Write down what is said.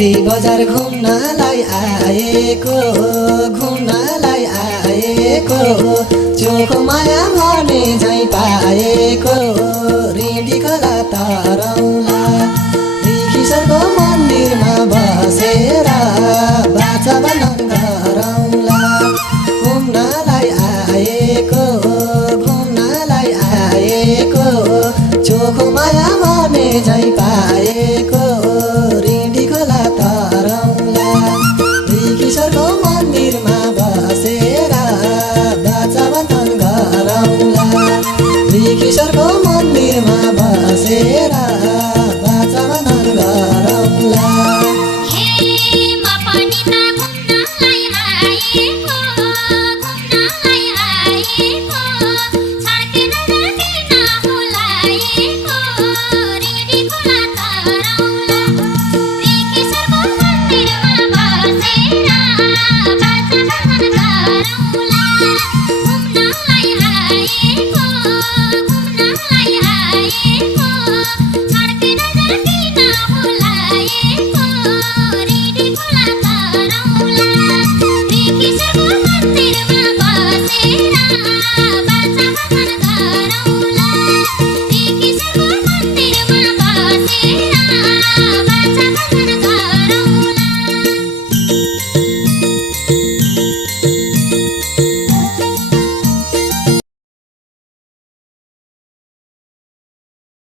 CD बजार घुम्नलाई आएको चोखो माया भने झैँ पाएको रिडी खोला तरौला ऋषिश्वरको मन्दिरमा बसेर बाचा बन्धन गरौँला घुम्नलाई आएको चोखो माया भने झैँ पाएको रिडी खोला तरौला ऋषिश्वरको मन्दिरमा बसेर बाचा बन्धन गरौँला ऋषिश्वरको मन्दिरमा बसेर